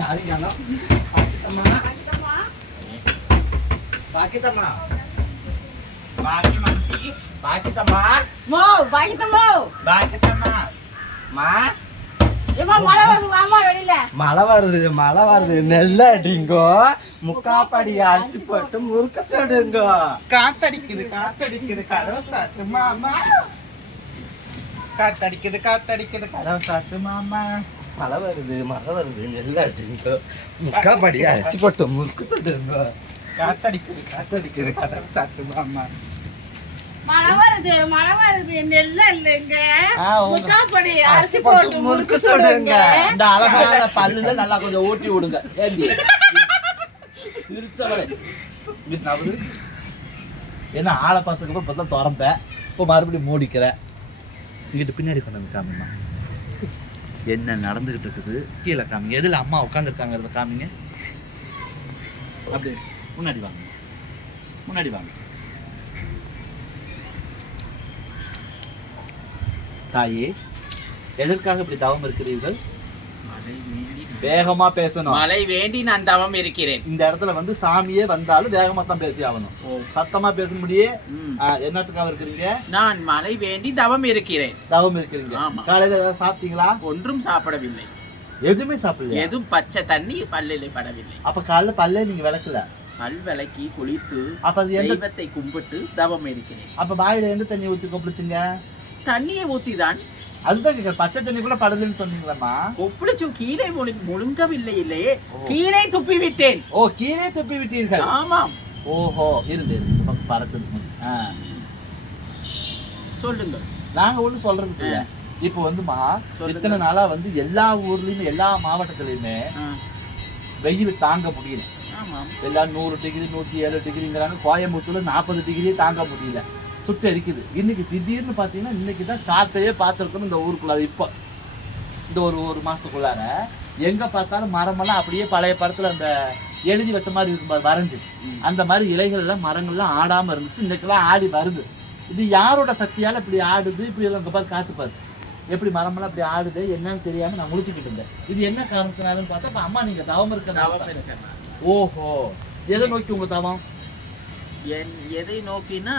யாரும் காணோம். பாக்கித்தம்மா பாக்கித்தம்மா மோ பாக்கித்தம்மா பாக்கித்தம்மா மா ஏமா மழை வருது வாமா வெளியில. மழை வருது நெல்ல அடிங்கோ முக்காப்படி அரிசி போட்டு முறுக்க சொல்லுங்கோ. காத்தடிக்குது கதவை சாத்து மாமா. காத்தடிக்குது கதவை சாத்து மாமா. மழை வருது நெல்ல அடிங்கோ முக்காப்படி அரிசி போட்டு முறுக்க சொல்லுங்கோ. காத்தடிக்குது கதவை சாத்து மாமா. மழை வருது நெல்ல இல்லைங்க. உங்க- முக்காப்படி அரிசி போட்டு முறுக்கு சுடுங்க. இந்த அழகான பல்லுல நல்லா கொஞ்சம் ஊட்டி விடுங்க. ஏண்டி சிரிச்சவளே இங்கிட்டு நவுரு. என்ன ஆளை பார்த்துக்கு இப்போ தான் திறந்தேன், இப்போ மறுபடியும் மூடிக்கிறேன். இங்கிட்டு பின்னாடி கொண்டு வந்து காமிமா என்ன நடந்துகிட்டு இருக்குது. கீழே காமிங்க, எதில் அம்மா உட்காந்துருக்காங்கிறத காமிங்க. அப்படி முன்னாடி வாங்க. தாயே, எதற்காக இப்படி தவம் இருக்கிறீர்கள்? வேகமா பேசணும். மழை வேண்டி நான் தவம் இருக்கிறேன். இந்த இடத்துல வந்து சாமியே வந்தாலும் வேகமா தான் பேசி ஆகணும். சத்தமா பேச முடியே. என்னத்துக்காக இருக்கிறீங்க? நான் மழை வேண்டி தவம் இருக்கிறேன். தவம் இருக்கிறீங்க. ஆமா. காலையில ஏதாவது சாப்பிட்டீங்களா? ஒன்றும் சாப்பிடவில்லை. எதுவுமே சாப்பிடல. எதுவும் பச்சை தண்ணி பல்லிலே படவில்லை. அப்ப காலைல பல்லே நீங்க விளக்கல? பல் விளக்கி குளித்து அப்ப அது எந்த தெய்வத்தை கும்பிட்டு தவம் இருக்கிறேன். அப்ப வாயில எந்த தண்ணி ஊத்தி கொப்பளிச்சுங்க? தண்ணியை ஊத்திதான். அதுதான் கேட்க, பச்சை தண்ணி கூட படலன்னு சொன்னீங்களா? கொப்பளிச்சு கீழே முழுங்கவில்லை இல்லையே, கீழே துப்பி விட்டேன். ஓ, கீழே துப்பி விட்டீர்கள். ஆமாம். ஓஹோ, இருந்து பறக்குது. சொல்லுங்கள். நாங்க ஒண்ணு சொல்றது இல்ல. இப்போ வந்துமா இத்தனை நாளா வந்து எல்லா ஊர்லயுமே எல்லா மாவட்டத்திலயுமே வெயில் தாங்க முடியல. எல்லாம் 100 டிகிரி 107 டிகிரிங்கிறாங்க. கோயம்புத்தூர்ல 40 டிகிரியே தாங்க முடியல, சுட்டு எரிக்குது. இன்னைக்கு திடீர்னு பாத்தீங்கன்னா இன்னைக்கு தான் காத்தையே பார்த்துருக்கணும் இந்த ஊருக்குள்ளார. இப்போ இந்த ஒரு மாசத்துக்குள்ளார எங்க பார்த்தாலும் மரமெல்லாம் அப்படியே பழைய படத்துல அந்த எழுதி வச்ச மாதிரி இருக்கும் வரைஞ்சு, அந்த மாதிரி இலைகள் எல்லாம் மரங்கள்லாம் ஆடாம இருந்துச்சு. இன்னைக்கெல்லாம் ஆடி வருது. இது யாரோட சக்தியால இப்படி ஆடுது? இப்படி எல்லாம் இங்க பாரு, காத்து பாரு எப்படி மரமெல்லாம் அப்படி ஆடுது, என்னன்னு தெரியாம நான் முழிச்சுக்கிட்டு இருந்தேன். இது என்ன காரணத்தினாலும் பார்த்தா அப்ப அம்மா நீங்க தவம் இருக்க. ஓஹோ, எதை நோக்கி உங்க தவம்? எதை நோக்கினா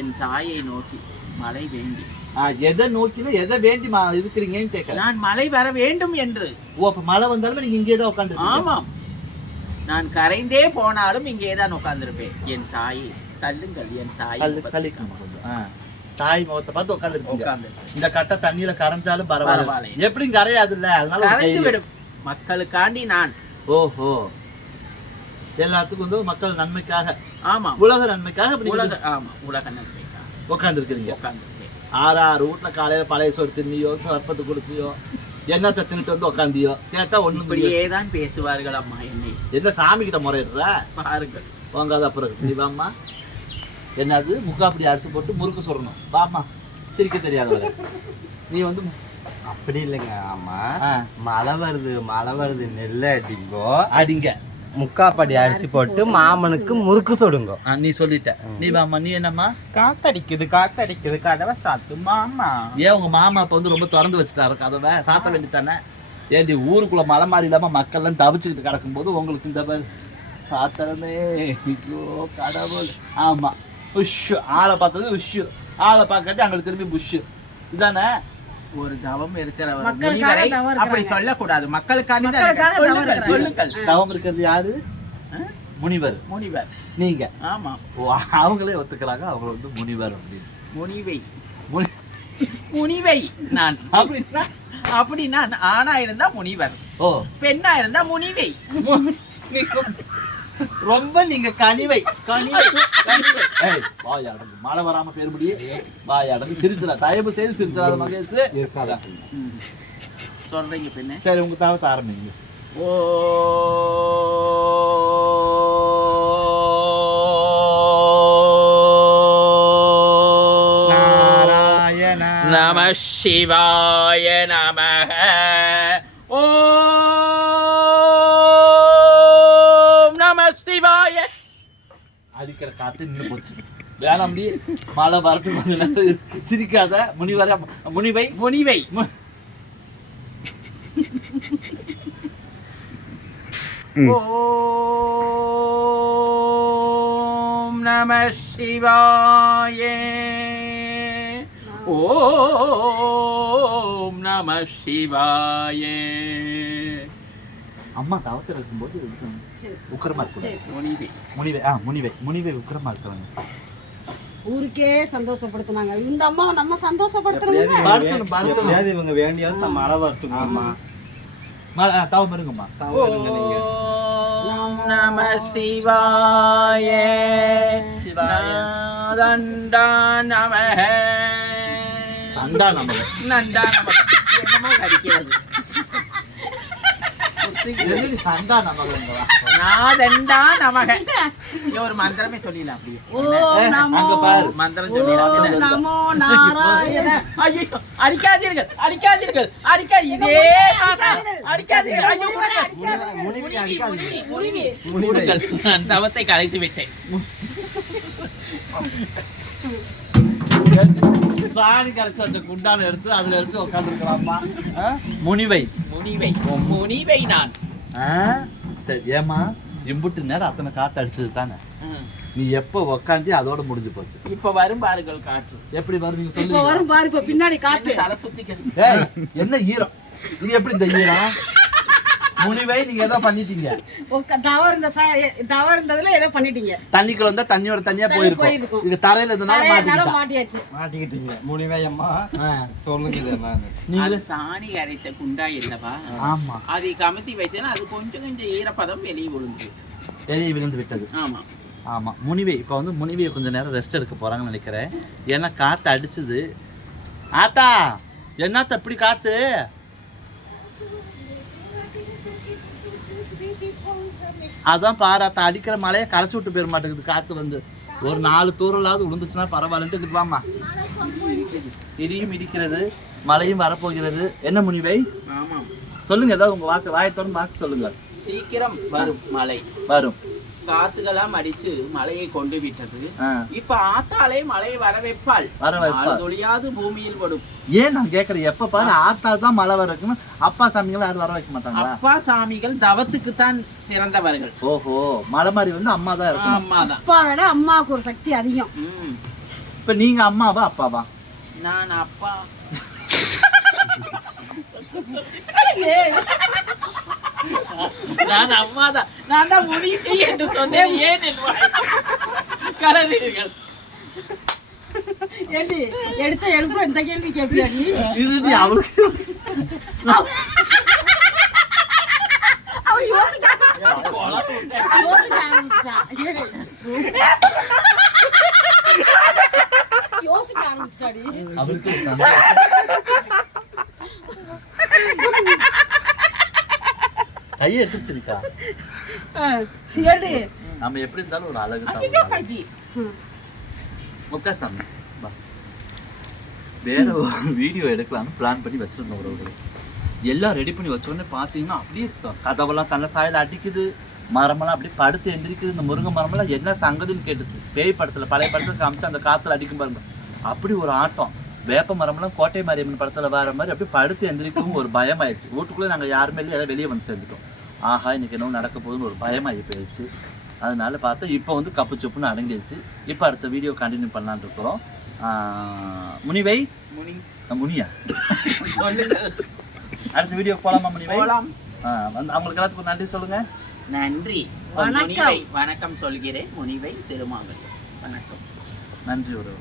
என் தாயை நோக்கி மழை வேண்டி. எதை நோக்கினா எதை வேண்டி இருக்கிறீங்கன்னு கேட்கல. நான் மழை வர வேண்டும் என்று. ஓ, அப்ப மழை வந்தாலும் நீங்க இங்கே தான் உட்காந்து? ஆமாம், நான் கரைந்தே போனாலும் இங்கே தான் உட்கார்ந்துருப்பேன். என் தாயை தள்ளுங்கள், என் தாய் தாய் முகத்தை பார்த்து உட்காந்து. இந்த கட்டை தண்ணியில கரைஞ்சாலும் பரவாயில்ல, எப்படியும் கரையாது இல்ல, அதனால கரைந்து விடும். மக்களுக்காண்டி நான். ஓஹோ, எல்லாத்துக்கும் வந்து மக்கள் நன்மைக்காக. ஆமா, உலக நன்மைக்காக. உலக நன்மைக்காக உட்கார்ந்து இருக்கிறீங்க. 6 வீட்டுல காலையில பழைய சோறு தின்னியோ சர்ப்பத்து குடிச்சியோ என்னத்தை தின்னுட்டு வந்து உட்காந்தியோ கேட்டா ஒண்ணு இப்படியே தான் பேசுவார்கள் அம்மா என்னை. என்ன சாமி கிட்ட முறையிடுற பாருங்கள். வாங்காத அப்புறம் நீ வாம்மா. என்னது முக்காப்படி அரிசி போட்டு முறுக்கு சொல்லணும். வாமா, சிரிக்க தெரியாதவங்க நீ வந்து. அப்படி இல்லைங்க. ஆமா, மழை வருது நெல்ல அடிங்க முக்காப்படி அரிசி போட்டு மாமனுக்கு முறுக்கு சுடுங்க. நீ சொல்லிட்ட. நீ வாமா. நீ என்னம்மா? காத்தடிக்குது கதவை சாத்து மாமா. ஏன் உங்க மாமா இப்ப வந்து ரொம்ப திறந்து வச்சுட்டாரு கதவை? சாத்த வேண்டித்தானே? ஏண்டி ஊருக்குள்ள மலை மாதிரி இல்லாம மக்கள் எல்லாம் தவிச்சுக்கிட்டு கிடக்கும் போது உங்களுக்கு இந்த சாத்தனமே கடவுள். ஆமா, உஷ் ஆளை பார்த்தது உஷ், ஆளை பார்க்காட்டி அங்களுக்கு திரும்பி புஷ். இதானே ஒரு தவம் இருக்கிறவர் அப்படி சொல்லக்கூடாது. மக்களுக்காண்டி சொல்லுங்கள். தவம் இருக்கிறது யாரு? முனிவர். நீங்க? ஆமா. ஓ, அவங்களே ஒத்துக்கிறாங்க அவங்க வந்து முனிவர் அப்படின்னு. முனிவை நான் அப்படி நான் ஆணா இருந்தா முனிவர், ஓ பெண்ணா இருந்தா முனிவை. ரொம்ப நீங்க கனிவை. வாய் அடங்கு, மழை வராம பேர் முடியும். வாய் அடங்கு, சிரிச்சா தயவு செய்து சிரிச்சாத மகேஷ் இருக்காதா சொல்றீங்க பெண்ணே. சரி, உங்க தாவத்தை ஆரம்பிங்க. ஓ நாராயண நம சிவாய நமஹ. சிவாய. அடிக்கிற காத்து நின்று போச்சு. வேணாம், மழை வரட்டு கொஞ்ச நேரம் சிரிக்காத. முனிவை ஓம் நம சிவாய. ஓம் நம சிவாய. அம்மா தவத்தில் இருக்கும்போது உக்கிரமா இருக்கும். முனிவை உக்கிரமா இருக்கிறாங்க. ஊருக்கே சந்தோஷப்படுத்தினாங்க. இந்த அம்மா நம்ம சந்தோஷப்படுத்துறோம். இவங்க வேண்டியது மழை வரட்டும். ஆமா தவம் இருங்கம்மா. ஓம் நம சிவாய. நந்தா நமக. சண்டா நமக. நந்தா நமக. என்னமோ கடிக்கிறது. சண்டா நமக. நாதண்டா நமக. ஒரு மந்திரமே சொல்லிடலாம் அப்படியே. அங்க பாரு மந்திரம் சொல்லிடலாம். நமோ நாராயண. ஐயோ அடிக்காதீர்கள், அடிக்காதீர்கள், இதே அடிக்காதீர்கள். ஐயோ முனிவிகள், நான் தவத்தை கலைத்து விட்டேன். சாணி கரைச்சி வச்ச குண்டான எடுத்து அதுல எடுத்து உட்காந்துருக்கலாமா? முனிவை நான். சரி ஏமா இம்புட்டு நேரம் அத்தனை காத்து அடிச்சது தானே, நீ எப்ப உக்காந்து அதோட முடிஞ்சு போச்சு. இப்ப வரும் பாருங்கள் காற்று. எப்படி வரும் நீங்க இப்ப சொல்லுங்க. வரும் பாரு, இப்ப பின்னாடி காத்து. தலை சுத்திக்கிறது. ஏய், என்ன ஈரம் இது? எப்படி இந்த ஈரம்? முனிவை நீங்க ஏதோ பண்ணிட்டீங்க. தவறு இருந்ததுல ஏதோ பண்ணிட்டீங்க. தண்ணிக்குள்ள வந்தா தண்ணியோட தண்ணியா போயிருக்கும். இது தரையில இருந்தனால மாட்டிக்கிட்டீங்க. முனிவை அம்மா சொல்லுங்க. அது சாணி அரைத்த குண்டா இல்லவா? ஆமா, அதை கமத்தி வச்சேன்னா அது கொஞ்சம் ஈரப்பதம் வெளியே விழுந்து விட்டது. ஆமா ஆமா. முனிவை இப்ப வந்து முனிவை கொஞ்ச நேரம் ரெஸ்ட் எடுக்க போறாங்கன்னு நினைக்கிறேன். ஏன்னா காத்து அடிச்சது. ஆத்தா என்னத்த இப்படி காத்து? அதான் பாராத்தா அடிக்கிற மழையை கரைச்சி விட்டு போயிட மாட்டேங்குது. காத்து வந்து ஒரு 4 தூரலாவது விழுந்துச்சுன்னா பரவாயில்லன்ட்டு இருக்குவாமா. இடியும் இடிக்கிறது, மழையும் வரப்போகிறது. என்ன முனிவை சொல்லுங்க, ஏதாவது உங்க வாயத்தோடு வாக்கு சொல்லுங்க. சீக்கிரம் வரும் மழை. வரும். காத்துகளாம் அடிச்சு மழையை கொண்டு விட்டது. இப்ப ஆத்தாலே மழையை வர வைப்பாள். தொழியாது பூமியில் படும். ஏன் நான் கேக்குறேன், எப்ப பாரு ஆத்தா தான் மழை வர வைக்கணும், அப்பா சாமிகள் யாரும் வர வைக்க மாட்டாங்க. அப்பா சாமிகள் தவத்துக்கு தான் சிறந்தவர்கள். ஓஹோ, மழை மாதிரி வந்து அம்மா தான் இருக்கும். அம்மா தான். அப்பா விட அம்மாவுக்கு ஒரு சக்தி அதிகம். இப்ப நீங்க அம்மாவா அப்பாவா? நான் அப்பா. நான் அம்மா தான். நான் தான் முனிவை என்று சொன்னேன். ஏன் கலந்தீர்கள்? ஏண்டி எடுத்த எடுப்பு இந்த கேள்வி கேட்பியா நீ? இது அவளுக்கு அவ யோசிக்க ஆரம்பிச்சிட்டாடி. அவளுக்கு கையை எடுத்துருக்கா. சரி, நம்ம எப்படி இருந்தாலும் ஒரு அழகு தான். வேற ஒரு வீடியோ எடுக்கலாம்னு பிளான் பண்ணி வச்சிருந்தோம். உறவுகளை எல்லாம் ரெடி பண்ணி வச்ச உடனே பார்த்தீங்கன்னா அப்படியே கதவெல்லாம் தன்னை சாயல அடிக்குது, மரமெல்லாம் அப்படியே படுத்து எந்திரிக்குது. இந்த முருங்கை மரமெல்லாம் என்ன சங்கதுன்னு கேட்டுச்சு. பேய் படத்துல பழைய படத்துல காமிச்சு அந்த காத்துல அடிக்கும் பாருங்க, அப்படி ஒரு ஆட்டம். வேப்ப மரம்லாம் கோட்டை மாரியம்மன் படத்துல வர மாதிரி அப்படியே படுத்து எந்திரிக்கவும் ஒரு பயம் ஆயிடுச்சு. வீட்டுக்குள்ளே நாங்கள் யாருமே எல்லாம் வெளியே வந்து சேர்ந்துட்டோம். ஆஹா இன்னைக்கு என்ன நடக்க போகுதுன்னு ஒரு பயமாகி போயிடுச்சு. அதனால பார்த்தா இப்போ வந்து கப்பு சொப்புன்னு அடங்கிடுச்சு. இப்போ அடுத்த வீடியோ கண்டினியூ பண்ணலான்னு இருக்கிறோம். முனிவை முனியா அடுத்த வீடியோ போலாமா முனிவை? வந்து அவங்களுக்கு எல்லாத்துக்கும் நன்றி சொல்லுங்க. நன்றி, வணக்கம். வணக்கம் சொல்கிறேன் முனிவை திருமாங்கல். வணக்கம், நன்றி. ஒரு